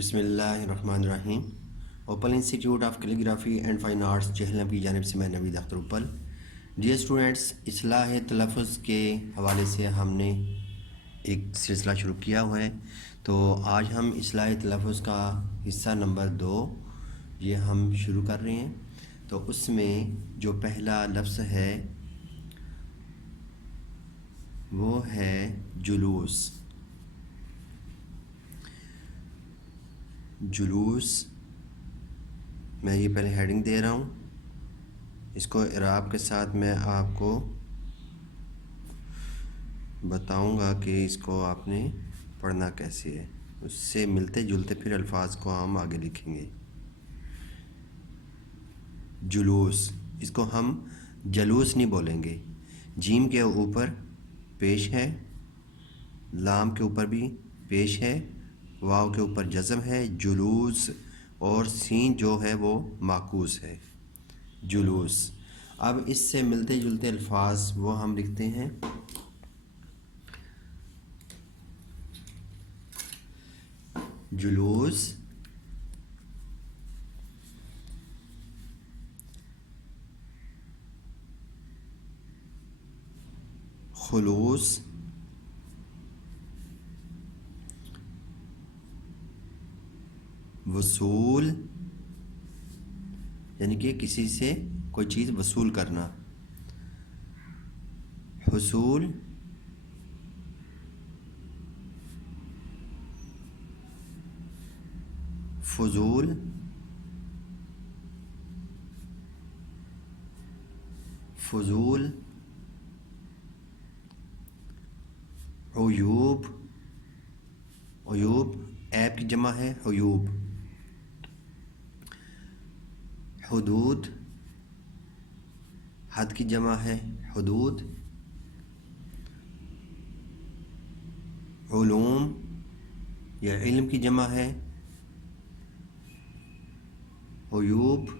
بسم اللہ الرحمن الرحیم۔ Open institute of calligraphy and fine arts Jhelum کی جانب سے میں نوید اختر اوپل۔ ڈیئر اسٹوڈنٹس، اصلاح تلفظ کے حوالے سے ہم نے ایک سلسلہ شروع کیا ہوا ہے، تو آج ہم اصلاح تلفظ کا حصہ نمبر 2 یہ ہم شروع کر رہے ہیں۔ تو اس میں جو پہلا لفظ ہے وہ ہے جلوس۔ جلوس میں یہ پہلے ہیڈنگ دے رہا ہوں، اس کو اعراب کے ساتھ میں آپ کو بتاؤں گا کہ اس کو آپ نے پڑھنا کیسے ہے، اس سے ملتے جلتے پھر الفاظ کو ہم آگے لکھیں گے۔ جلوس، اس کو ہم جلوس نہیں بولیں گے، جیم کے اوپر پیش ہے، لام کے اوپر بھی پیش ہے، واو کے اوپر جزم ہے، جلوس، اور سین جو ہے وہ معکوس ہے، جلوس۔ اب اس سے ملتے جلتے الفاظ وہ ہم لکھتے ہیں۔ جلوس، خلوص، وصول، یعنی کہ کسی سے کوئی چیز وصول کرنا، حصول، فضول، فضول، عیوب، عیوب عیب کی جمع ہے عیوب، حدود، حد کی جمع ہے حدود، علوم، یا علم کی جمع ہے عیوب،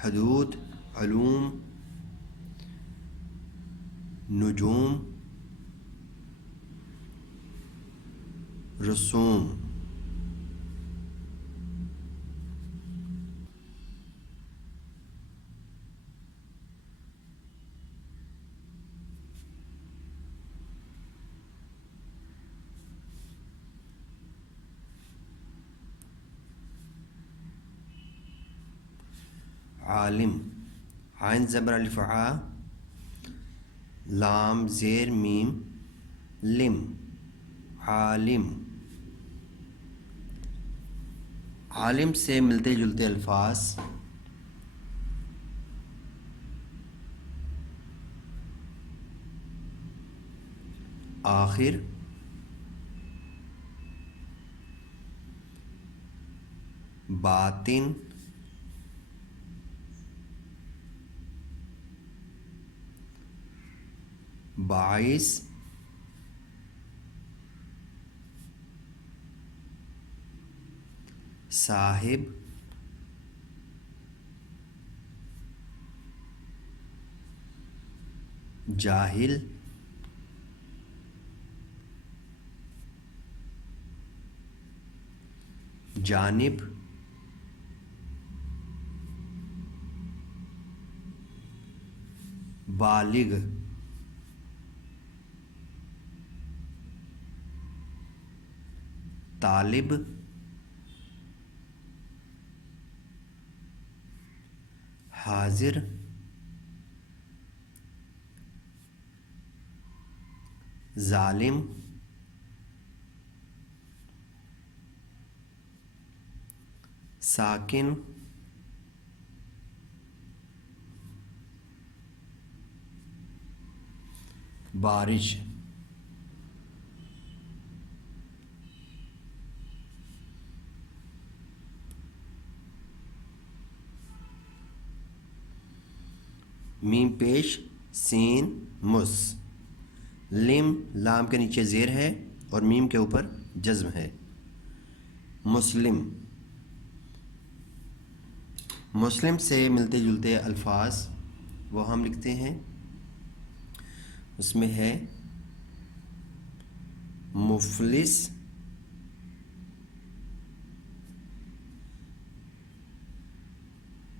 حدود، علوم، نجوم، رسوم۔ عالم، عین زبر الف عا، لام زیر میم لم، عالم۔ عالم سے ملتے جلتے الفاظ آخر، باطن، باعث، صاحب، جاہل، جانب، بالغ، طالب، حاضر، ظالم، ساکن، بارش۔ میم پیش، سین، مس، لم لام کے نیچے زیر ہے اور میم کے اوپر جزم ہے، مسلم۔ مسلم سے ملتے جلتے الفاظ وہ ہم لکھتے ہیں، اس میں ہے مفلس،